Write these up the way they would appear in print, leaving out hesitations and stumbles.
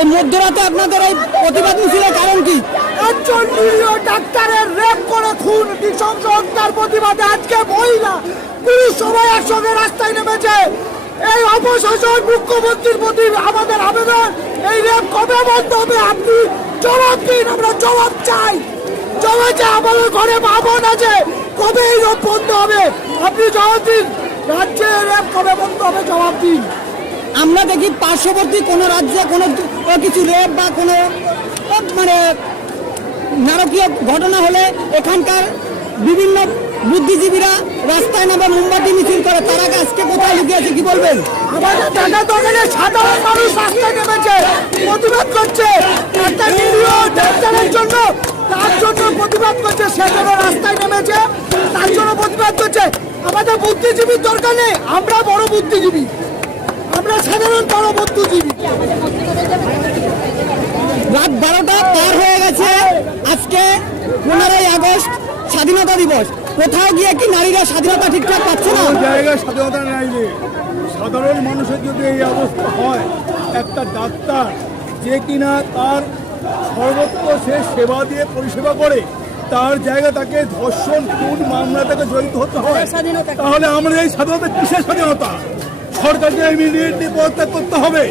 এই মধ্যরাতে আপনাদের এই প্রতিবাদ মিছিলের কারণ কি? একজন নিরীহ ডাক্তারের রেপ করে খুন নৃশংস হত্যার প্রতিবাদে আজকে মহিলা পুরুষ সবাই একসঙ্গে রাস্তায় নেমেছে। এই অপশাসন মুখ্যমন্ত্রীর প্রতি আমাদের আবেদন, এই রেপ কবে বন্ধ হবে? আপনি জবাব দিন, আমরা জবাব চাই। জবাব চাই, আমাদের ঘরে মা বোন আছে, কবে এই রেপ বন্ধ হবে? আপনি জবাব দিন, রাজ্যে রেপ কবে বন্ধ হবে? জবাব দিন। আমরা দেখি পার্শ্ববর্তী কোনো রাজ্যে কোনো কিছু রেপ বা কোনো মানে নারকীয় ঘটনা হলে এখানকার বিভিন্ন বুদ্ধিজীবীরা রাস্তায় নামে মোমবাতি মিছিল করে, তারা আজকে কোথায় লুকিয়েছে কি বলবেন? আমাদের টাকা দোকানে সাধারণ মানুষ রাস্তায় নেমেছে, প্রতিবাদ করছে। একটা নিরীহ ডাক্তারের জন্য, তার জন্য প্রতিবাদ করছে, সেজন্য রাস্তায় নেমেছে, তার জন্য প্রতিবাদ করছে। আমাদের বুদ্ধিজীবীর দরকার নেই, আমরা বড় বুদ্ধিজীবী, আমরা সাধারণ বড় বুদ্ধিজীবী। রাত 12টা পার হয়ে গেছে, আজকে 15ই আগস্ট স্বাধীনতা দিবস। কোথাও গিয়ে কি নারীরা স্বাধীনতা ঠিকঠাক পাচ্ছে না? জায়গায় স্বাধীনতা নাই রে। সাধারণ মানুষের যদি এই অবস্থা হয়, একটা ডাক্তার যে কিনা তার সর্বত্র সে সেবা দিয়ে পরিষেবা করে, তার জায়গা তাকে ধর্ষণ খুন মামলা থেকে জড়িত হতে হয়, তাহলে আমরা এই স্বাধীনতা কিসের স্বাধীনতা? সরকারকে ইমিডিয়েটলি পদত্যাগ করতে হবে।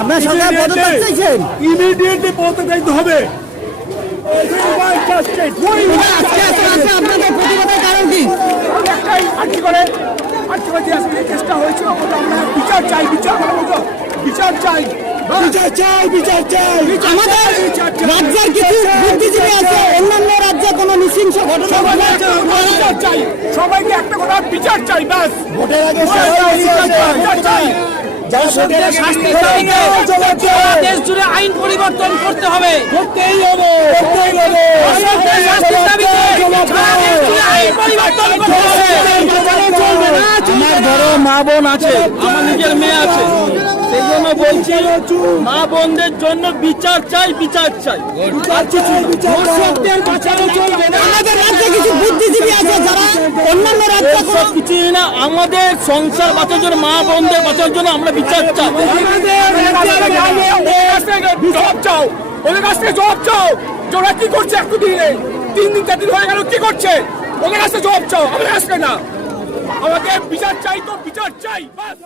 আপনার সরকার পদত্যাগ চাইছেন? ইমিডিয়েটলি পদত্যাগ চাইতে হবে। আপনাদের প্রতিবাদের কারণ কি? চেষ্টা হয়েছে, আমরা বিচার চাই, বিচার বিচার চাই, বিচার চাই, বিচার চাই। আমাদের রাজ্যের কিছু বুদ্ধিজীবী আছে, অন্যান্য রাজ্যে কোনো নৃশংস ঘটনা বিচার চাই, সবাইকে একটা কথা বিচার চাই, ব্যাস। ভোটের আগে বিচার চাই। দেশ জুড়ে আইন পরিবর্তন করতে হবে, করতেই হবে। আমার ঘরে মা বোন আছে, আমার নিজের মেয়ে আছে, সেই জন্য বলছি মা বোনদের জন্য বিচার চাই, বিচার চাই। আমাদের রাজ্যে কিছু বুদ্ধিজীবী আছে যারা অন্যান্য রাজ্যে সব কিছুই না, আমাদের সংসার বাঁচার জন্য, মা বোনদের বাঁচার জন্য আমরা বিচার চাই। জবাব চাও, ওদের কাছ থেকে জবাব চাও। ওরা কি করছে? একটু দিনে 3 দিন 4 দিন হয়ে গেল, কি করছে? ওদের কাছে জবাব চাও, আমাদের কাছে না। আমাদের বিচার চাই, তো বিচার চাই, বাস।